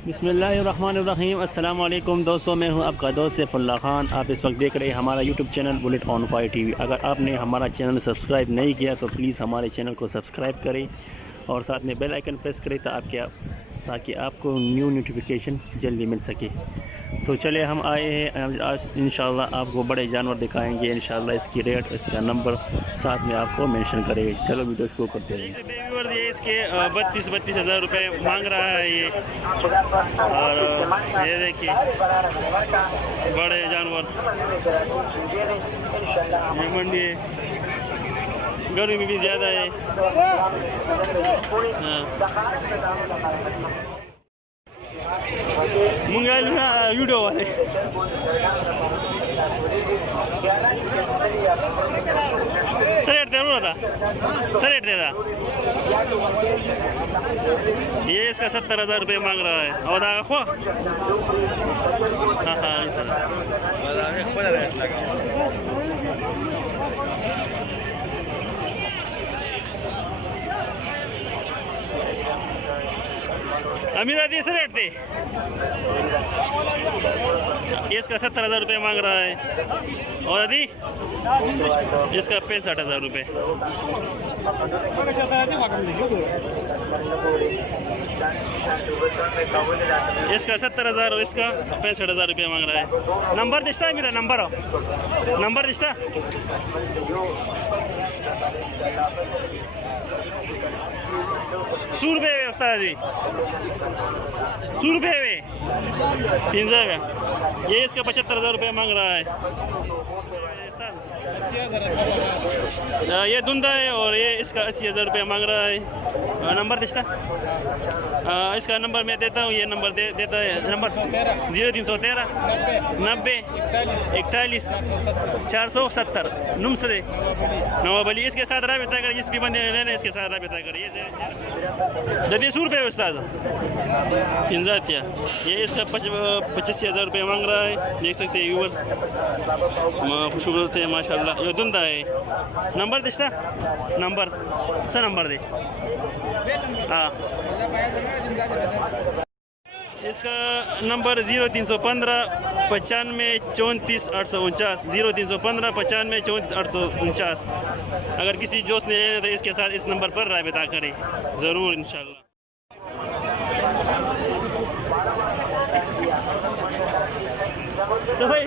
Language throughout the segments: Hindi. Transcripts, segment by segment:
बिस्मिल्लाहिर्रहमानिर्रहीम। अस्सलाम वालेकुम दोस्तों, मैं हूं आपका दोस्त सैफुल्लाह खान। आप इस वक्त देख रहे हैं हमारा YouTube channel bullet on fire TV. अगर आपने हमारा चैनल सब्सक्राइब नहीं किया तो प्लीज़ हमारे चैनल को सब्सक्राइब करें और साथ में बेल आइकन प्रेस करें ताकि आपको न्यू नोटिफिकेशन जल्दी मिल सके। तो चले हम आए हैं आज इंशाल्लाह आपको बड़े जानवर दिखाएंगे। इंशाल्लाह इसकी रेट, इसका नंबर साथ में आपको मेंशन करेंगे। चलो वीडियो शुरू करते हैं। ये इसके 32 हज़ार रुपये मांग रहा है ये। और ये देखिए बड़े जानवर, ये मंडी है, गर्मी भी ज़्यादा है। मंगाइल ना वीडियो वाले सरेट दे रहा था, सरेट दे रहा। ये इसका 70,000 रुपये मांग रहा है। और आखो हाँ अमीर आदि से रेट दे। इसका 70,000 रुपये मांग रहा है। और आदि इसका 65,000 रुपये। इसका 70,000 और इसका 65,000 रुपये मांग रहा है। नंबर दिखता है मेरा, नंबर दिखता 100 रुपये वे उस्ताद जी, 100 रुपये वे 300 का। ये इसका 75,000 रुपये मांग रहा है। ये धुंधा है और ये इसका 80,000 रुपये मांग रहा है। नंबर दिखता इसका नंबर मैं देता हूँ। ये नंबर देता है, नंबर 0313 90 41 470 नुमसरे नवाबली। इसके साथ रब्ता कर, इस भी बंदे लेने इसके साथ रब्ता कर। ये 100 रुपये उस्ताद इंजातिया। ये इसका 85,000 रुपये मांग रहा है। देख सकते हैं व्यूअर, खूबसूरत है माशाल्लाह। ये धुंधा है। नंबर दिखता नंबर दे हाँ। इसका नंबर 0315 95 34 849 0315 95 34 849। अगर किसी दोस्त ने लेना तो इसके साथ इस नंबर पर राबिता करें ज़रूर इंशाल्लाह। तो भाई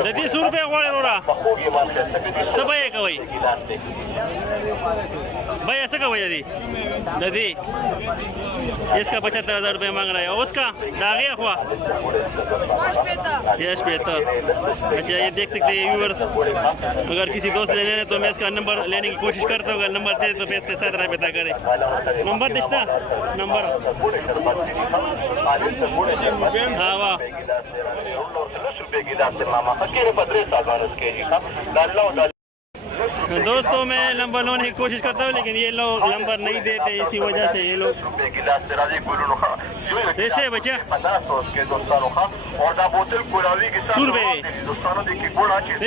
ददी 100 रुपये सब है का भाई ऐसा का भाई ददी इसका 75,000 रुपये मांग रहा है। और उसका डागे हुआ यश पे तो अच्छा। ये देख सकते हैं व्यूअर्स, अगर किसी दोस्त लेने हैं तो मैं इसका नंबर लेने की कोशिश करता हूँ। अगर नंबर दे तो मैं इसके साथ राबिता करें। नंबर दिखता नंबर हाँ वाह। दोस्तों मैं नंबर लेने की कोशिश करता हूँ लेकिन ये लोग नंबर नहीं देते, इसी वजह से ये लोग ऐसे बच्चा 100 रुपये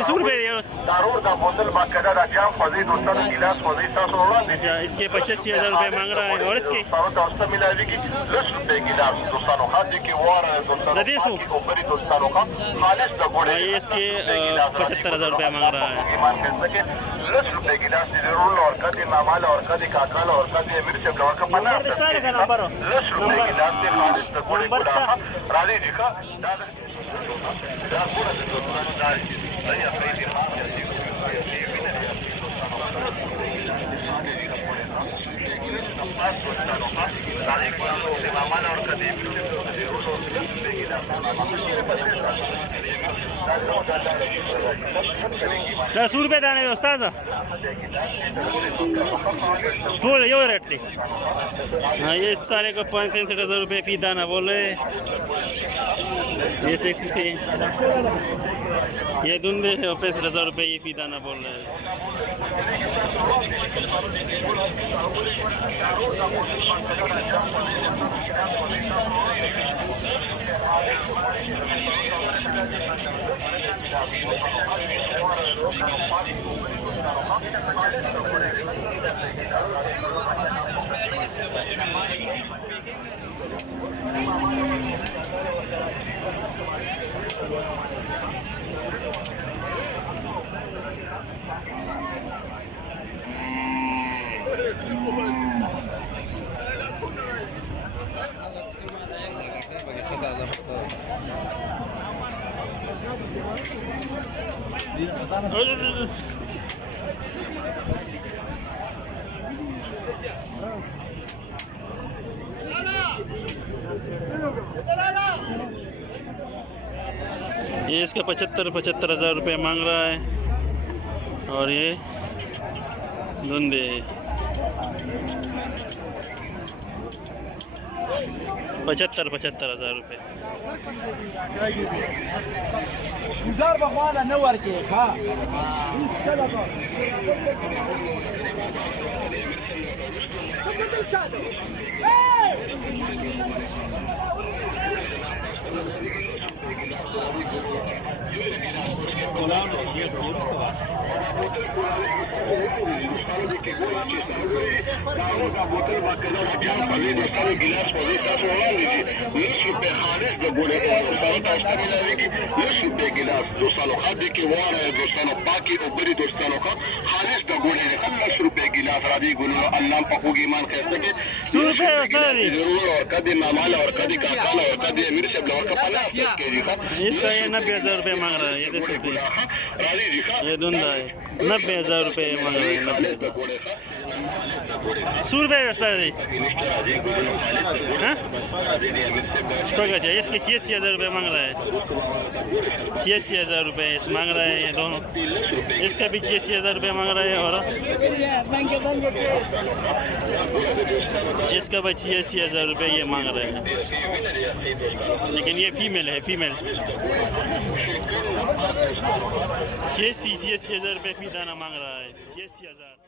100 रुपये। अच्छा, इसके 85,000 रुपये मांग रहा है। और इसके ये इसके 75,000 रुपये मांग रहा है। 10 रुपए गिलास जरूर और कदे मामाला और कदे काकाला और कदे मिर्च ब्लॉक का 50 10 रुपए गिलास से खालिस तकोड़े गुड़ा राजी जी का ₹10 रुपये दाने उस्ताद बोल यो रेट थे। हाँ, ये सारे को 65,000 रुपये फी दाना बोल रहे। ये 6 रुपये ये धुंधे 65,000 रुपये ये फी दाना बोल रहे हैं। ये इसका 75,000 रुपये मांग रहा है। और ये धुंधे 75,000 रुपये। इसका ये 90,000 रुपये मांग रहा है। ये देख सकते हैं, ये धुंधा है। 90,000 रुपये मांग रहा है। 90,000 इसके 86,000 रुपये मांग रहा है। 86,000 रुपये इस मांग रहा है। ये दोनों, इसका भी 86,000 रुपये मांग रहा है। और इसका भी 86,000 रुपये ये मांग रहा है। लेकिन ये फीमेल है, फीमेल। 86,000 रुपये फी दाना मांग रहा है। 86,000।